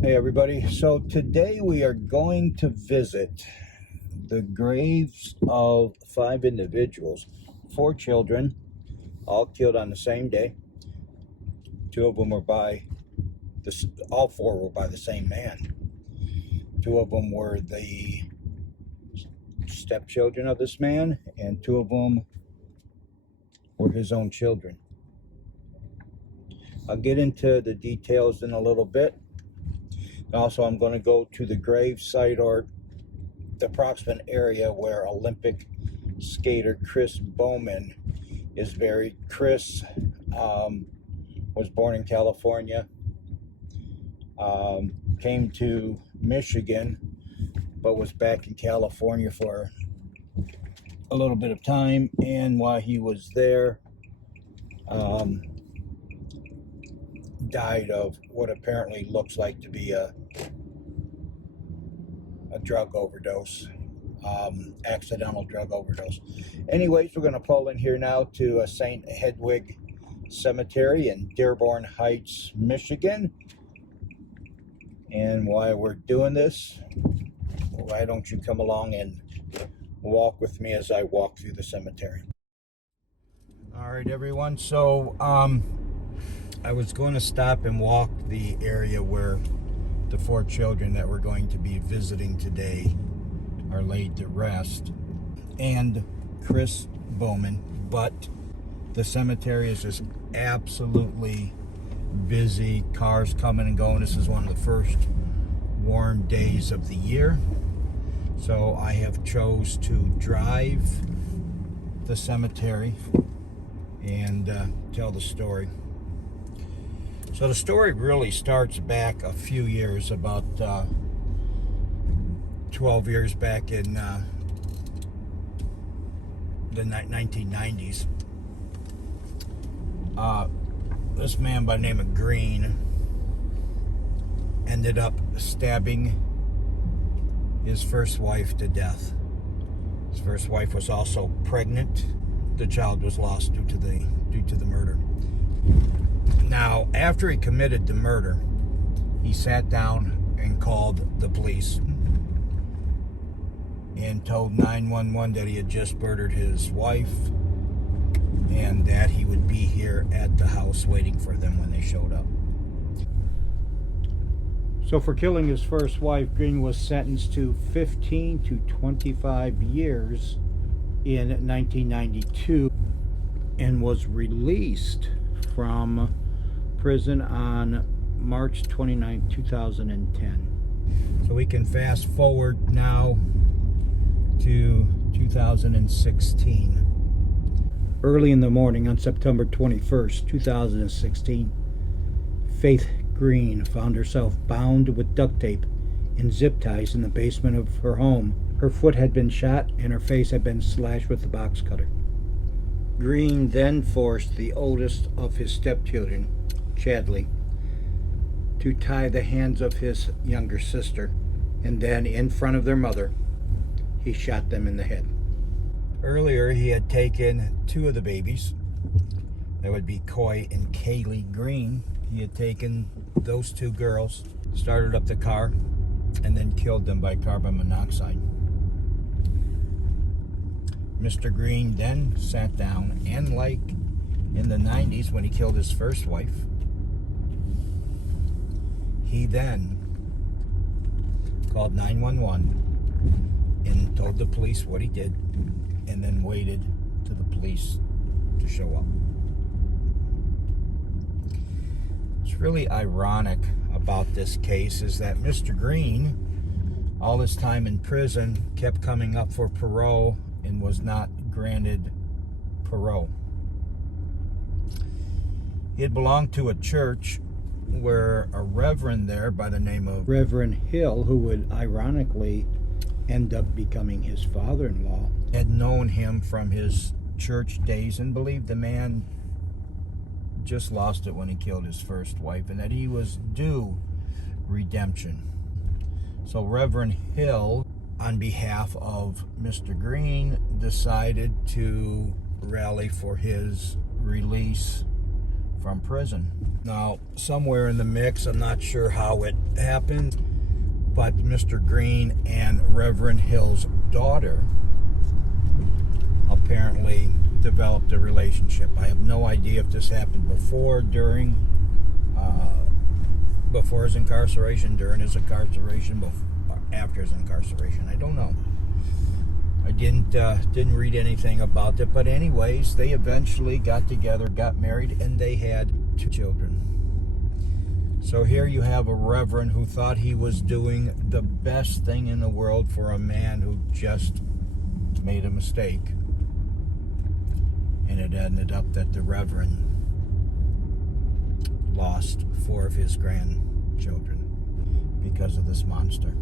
Hey everybody, so today we are going to visit the graves of 5 individuals, 4 children, all killed on the same day. 2 of them were by all 4 were by the same man. 2 of them were the stepchildren of this man, and 2 of them were his own children. I'll get into the details in a little bit. Also, I'm going to go to the grave site or the approximate area where Olympic skater Chris Bowman is buried. Chris was born in California, came to Michigan, but was back in California for a little bit of time, and while he was there, died of what apparently looks like to be a drug overdose, accidental drug overdose. Anyways, we're going to pull in here now to St. Hedwig Cemetery in Dearborn Heights, Michigan. And while we're doing this, why don't you come along and walk with me as I walk through the cemetery. All right, everyone. So I was going to stop and walk the area where the 4 children that we're going to be visiting today are laid to rest, and Chris Bowman, but the cemetery is just absolutely busy. Cars coming and going. This is one of the first warm days of the year, so I have chose to drive the cemetery and tell the story. So the story really starts back a few years, about 12 years back in the 1990s. This man by the name of Green ended up stabbing his first wife to death. His first wife was also pregnant. The child was lost due to the murder. Now, after he committed the murder, he sat down and called the police and told 911 that he had just murdered his wife and that he would be here at the house waiting for them when they showed up. So for killing his first wife, Green was sentenced to 15 to 25 years in 1992 and was released from prison on March 29, 2010. So we can fast forward now to 2016. Early in the morning on September 21st, 2016, Faith Green found herself bound with duct tape and zip ties in the basement of her home. Her foot had been shot and her face had been slashed with a box cutter. Green then forced the oldest of his stepchildren, Chadley, to tie the hands of his younger sister, and then in front of their mother, he shot them in the head. Earlier, he had taken 2 of the babies. That would be Coy and Kaylee Green. He had taken those 2 girls, started up the car, and then killed them by carbon monoxide. Mr. Green then sat down, and like in the 90s when he killed his first wife, he then called 911 and told the police what he did, and then waited to the police to show up. What's really ironic about this case is that Mr. Green, all his time in prison, kept coming up for parole and was not granted parole. He had belonged to a church where a reverend there by the name of Reverend Hill, who would ironically end up becoming his father-in-law, had known him from his church days and believed the man just lost it when he killed his first wife and that he was due redemption. So Reverend Hill, on behalf of Mr. Green, decided to rally for his release from prison. Now, somewhere in the mix, I'm not sure how it happened, but Mr. Green and Reverend Hill's daughter apparently developed a relationship. I have no idea if this happened before, during, before his incarceration, during his incarceration, after his incarceration. I don't know. I didn't read anything about it, but anyways, they eventually got together, got married, and they had 2 children. So here you have a reverend who thought he was doing the best thing in the world for a man who just made a mistake. And it ended up that the reverend lost 4 of his grandchildren because of this monster.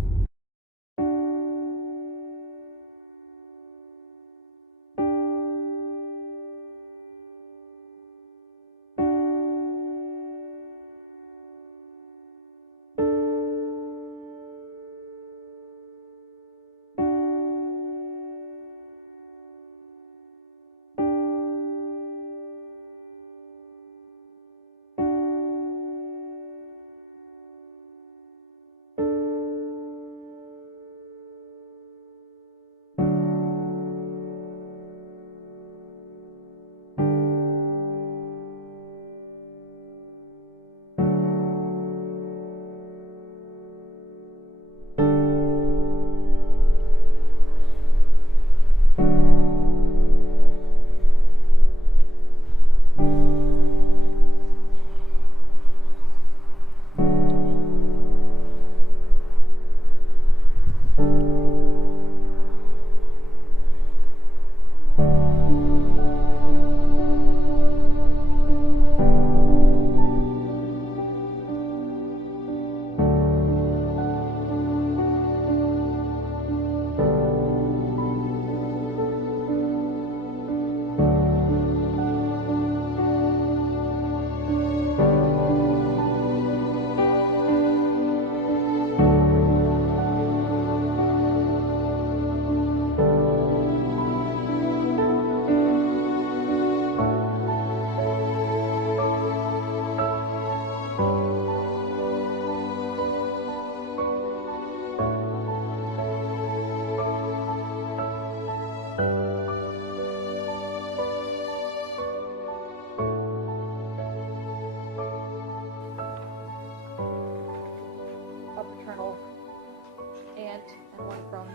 Aunt and one from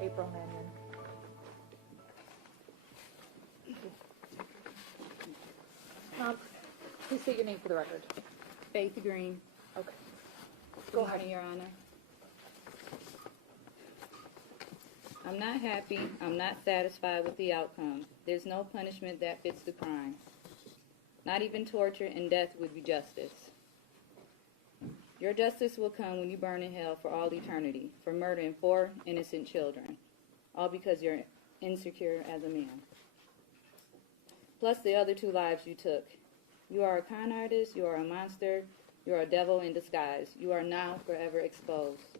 April Mannion. Please state your name for the record. Faith Green. Okay. Good morning, Your Honor. I'm not happy. I'm not satisfied with the outcome. There's no punishment that fits the crime. Not even torture and death would be justice. Your justice will come when you burn in hell for all eternity for murdering 4 innocent children, all because you're insecure as a man. Plus the other 2 lives you took. You are a con artist, you are a monster, you are a devil in disguise. You are now forever exposed.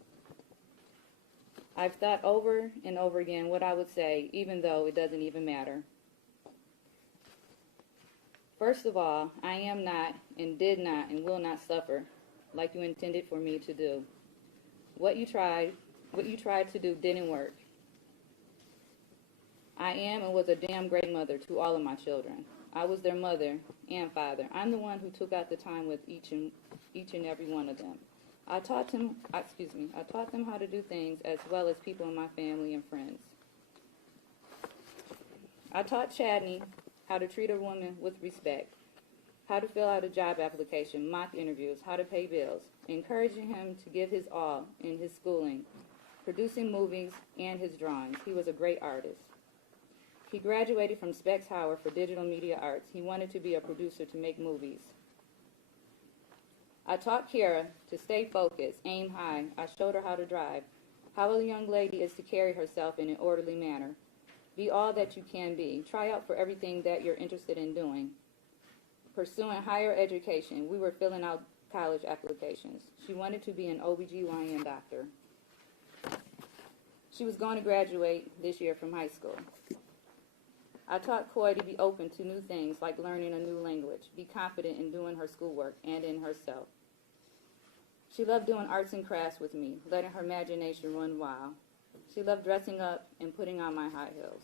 I've thought over and over again what I would say, even though it doesn't even matter. First of all, I am not and did not and will not suffer like you intended for me to do. What you tried to do didn't work. I am and was a damn great mother to all of my children. I was their mother and father. I'm the one who took out the time with each and every one of them. I taught them how to do things as well as people in my family and friends. I taught Chadney how to treat a woman with respect, how to fill out a job application, mock interviews, how to pay bills, encouraging him to give his all in his schooling, producing movies and his drawings. He was a great artist. He graduated from Specs Howard for digital media arts. He wanted to be a producer to make movies. I taught Kara to stay focused, aim high. I showed her how to drive, how a young lady is to carry herself in an orderly manner. Be all that you can be. Try out for everything that you're interested in doing. Pursuing higher education, we were filling out college applications. She wanted to be an OBGYN doctor. She was going to graduate this year from high school. I taught Coy to be open to new things like learning a new language, be confident in doing her schoolwork and in herself. She loved doing arts and crafts with me, letting her imagination run wild. She loved dressing up and putting on my high heels.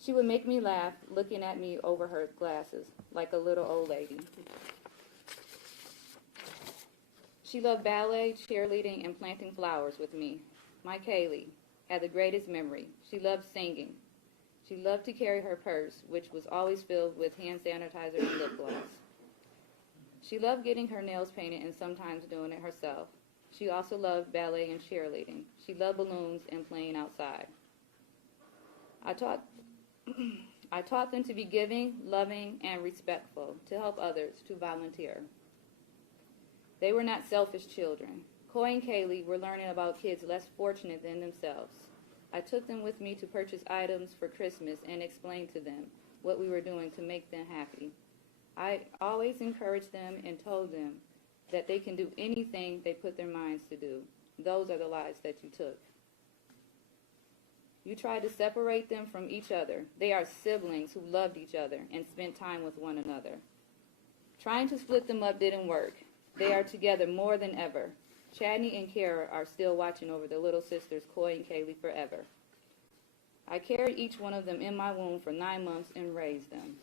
She would make me laugh, looking at me over her glasses, like a little old lady. She loved ballet, cheerleading, and planting flowers with me. My Kaylee had the greatest memory. She loved singing. She loved to carry her purse, which was always filled with hand sanitizer and lip gloss. She loved getting her nails painted and sometimes doing it herself. She also loved ballet and cheerleading. She loved balloons and playing outside. I taught them to be giving, loving, and respectful, to help others, to volunteer. They were not selfish children. Coy and Kaylee were learning about kids less fortunate than themselves. I took them with me to purchase items for Christmas and explained to them what we were doing to make them happy. I always encouraged them and told them that they can do anything they put their minds to do. Those are the lives that you took. You tried to separate them from each other. They are siblings who loved each other and spent time with one another. Trying to split them up didn't work. They are together more than ever. Chadney and Kara are still watching over their little sisters, Coy and Kaylee, forever. I carried each one of them in my womb for 9 months and raised them.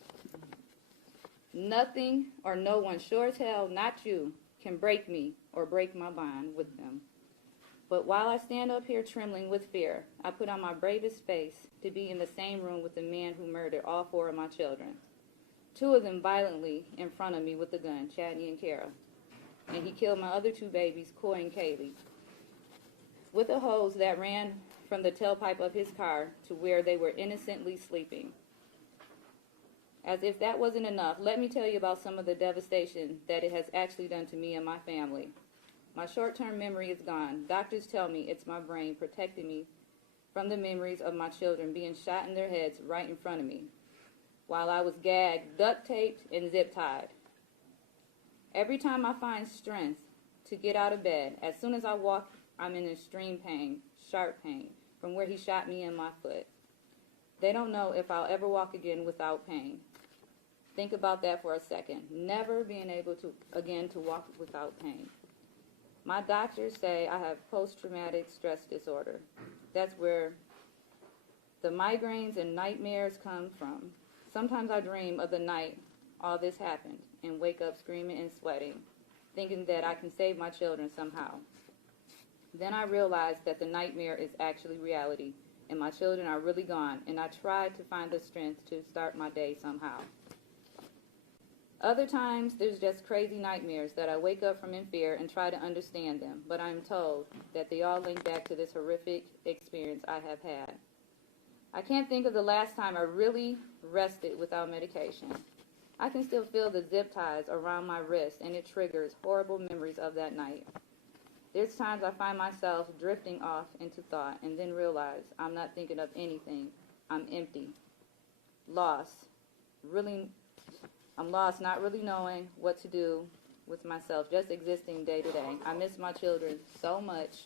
Nothing or no one, sure as hell, not you, can break me or break my bond with them. But while I stand up here trembling with fear, I put on my bravest face to be in the same room with the man who murdered all 4 of my children. 2 of them violently in front of me with a gun, Chadney and Kara. And he killed my other 2 babies, Coy and Kaylee, with a hose that ran from the tailpipe of his car to where they were innocently sleeping. As if that wasn't enough, let me tell you about some of the devastation that it has actually done to me and my family. My short-term memory is gone. Doctors tell me it's my brain protecting me from the memories of my children being shot in their heads right in front of me, while I was gagged, duct taped, and zip-tied. Every time I find strength to get out of bed, as soon as I walk, I'm in extreme pain, sharp pain, from where he shot me in my foot. They don't know if I'll ever walk again without pain. Think about that for a second. Never being able to again to walk without pain. My doctors say I have post-traumatic stress disorder. That's where the migraines and nightmares come from. Sometimes I dream of the night all this happened and wake up screaming and sweating, thinking that I can save my children somehow. Then I realize that the nightmare is actually reality and my children are really gone, and I try to find the strength to start my day somehow. Other times, there's just crazy nightmares that I wake up from in fear and try to understand them, but I'm told that they all link back to this horrific experience I have had. I can't think of the last time I really rested without medication. I can still feel the zip ties around my wrist, and it triggers horrible memories of that night. There's times I find myself drifting off into thought and then realize I'm not thinking of anything. I'm empty. Lost. I'm lost, not really knowing what to do with myself, just existing day to day. I miss my children so much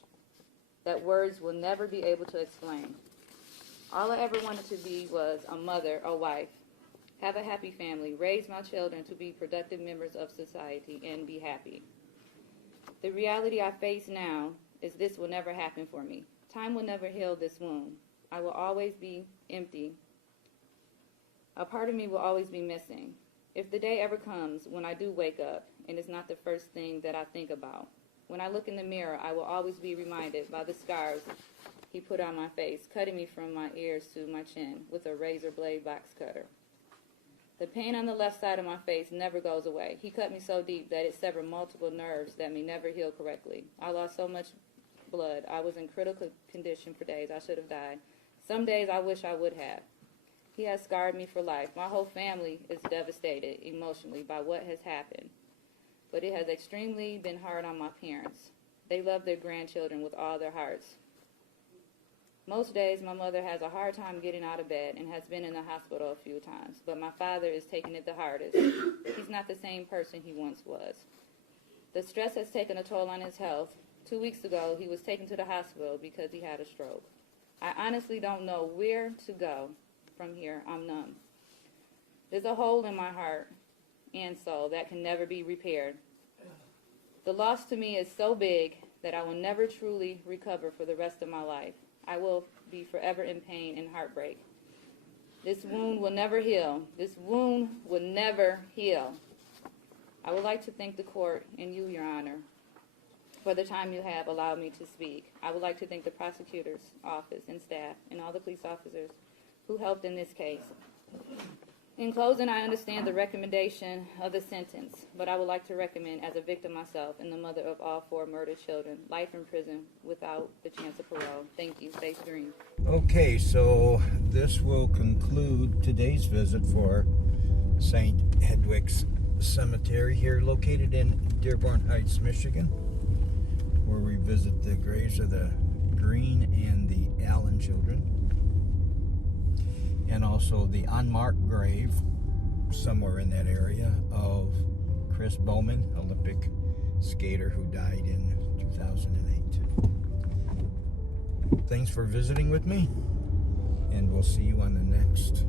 that words will never be able to explain. All I ever wanted to be was a mother, a wife, have a happy family, raise my children to be productive members of society, and be happy. The reality I face now is this will never happen for me. Time will never heal this wound. I will always be empty. A part of me will always be missing. If the day ever comes when I do wake up, and it's not the first thing that I think about, when I look in the mirror, I will always be reminded by the scars he put on my face, cutting me from my ears to my chin with a razor blade box cutter. The pain on the left side of my face never goes away. He cut me so deep that it severed multiple nerves that may never heal correctly. I lost so much blood. I was in critical condition for days. I should have died. Some days I wish I would have. He has scarred me for life. My whole family is devastated emotionally by what has happened. But it has extremely been hard on my parents. They love their grandchildren with all their hearts. Most days, my mother has a hard time getting out of bed and has been in the hospital a few times, but my father is taking it the hardest. He's not the same person he once was. The stress has taken a toll on his health. 2 weeks ago, he was taken to the hospital because he had a stroke. I honestly don't know where to go. from here, I'm numb. There's a hole in my heart and soul that can never be repaired. The loss to me is so big that I will never truly recover for the rest of my life. I will be forever in pain and heartbreak. This wound will never heal. This wound will never heal. I would like to thank the court and you, Your Honor, for the time you have allowed me to speak. I would like to thank the prosecutor's office and staff and all the police officers who helped in this case. In closing, I understand the recommendation of the sentence, but I would like to recommend, as a victim myself and the mother of all 4 murdered children, life in prison without the chance of parole. Thank you. Faith Green. Okay, so this will conclude today's visit for St. Hedwig's Cemetery here located in Dearborn Heights, Michigan, where we visit the graves of the Green and the Allen children, and also the unmarked grave somewhere in that area of Chris Bowman, Olympic skater who died in 2008. Thanks for visiting with me, and we'll see you on the next